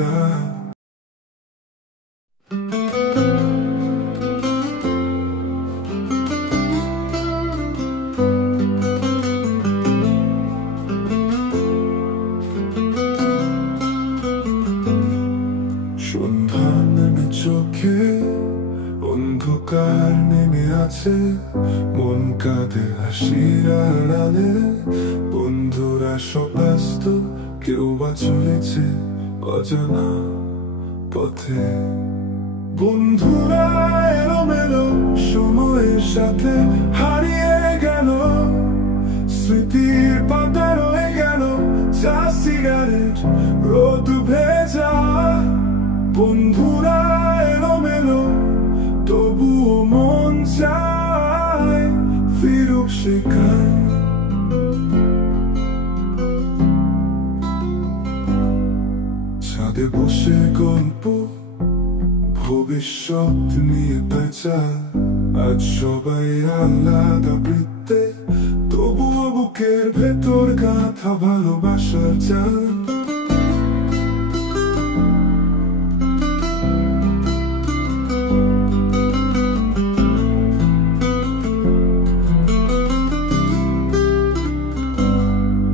ভেজা। সন্ধ্যা নেমে চোখে অন্ধকার নেমে আছে, মন কাঁদে হাসির আড়ালে। বন্ধুরা সব ব্যস্ত, কেউ বা চলেছে অজানা পথে। বন্ধুরা এলোমেলো সময়ের সাথে হারিয়ে গেল, স্মৃতির পাতা রয়ে গেল চা সিগারেট রোদ ভেজা। বন্ধুরা এলোমেলো তবুও মন চায় ফিরুক সেখানে। ছাদে বসে গল্প, ভবিষ্যৎ নিয়ে পেঁচাল। আজ সবাই আলাদা বৃত্তে, তবুও বুকের ভেতর গাঁথা ভালোবাসার চাল।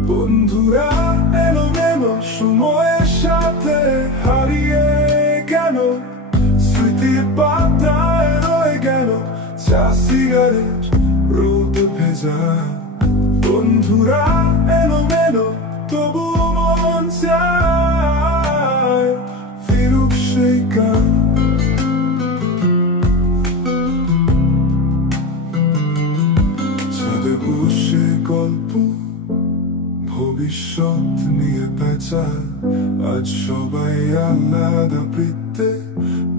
বন্ধুরা এলোমেলো সময়ের সাথে হারিয়ে গেল, স্মৃতির পাতায় রয়ে গেল চা সিগারেট রোদ ভেজা। বন্ধুরা এলোমেলো তবুও মন চায় ফিরুক সেই গান। ছাদে বসে গল্প, ভবিষ্যৎ নিয়ে পেঁচাল। আজ সবাই আলাদা বৃত্তে,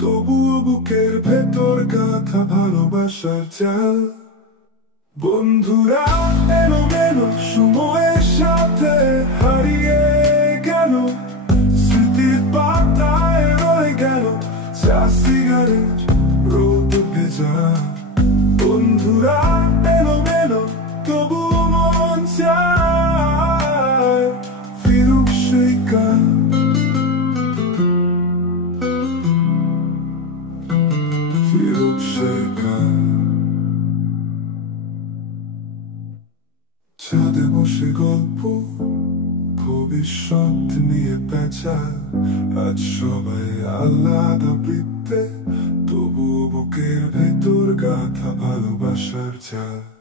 তবুও বুকের ভেতর গাঁথা ভালোবাসার চাল। বন্ধুরা এলোমেলো সময়ের সাথে হারিয়ে গেল, স্মৃতির পাতায় রয়ে গেল চা সিগারেট রোদ ভেজা। বন্ধুরা এলোমেলো তবুও মন চায় ফিরুক সেই গান। ফিরুক সেই গান। ছাদে বসে গল্প, ভবিষ্যৎ নিয়ে পেঁচাল। আজ সবাই আলাদা বৃত্তে, তবুও বুকের ভেতর গাঁথা ভালোবাসার চাল।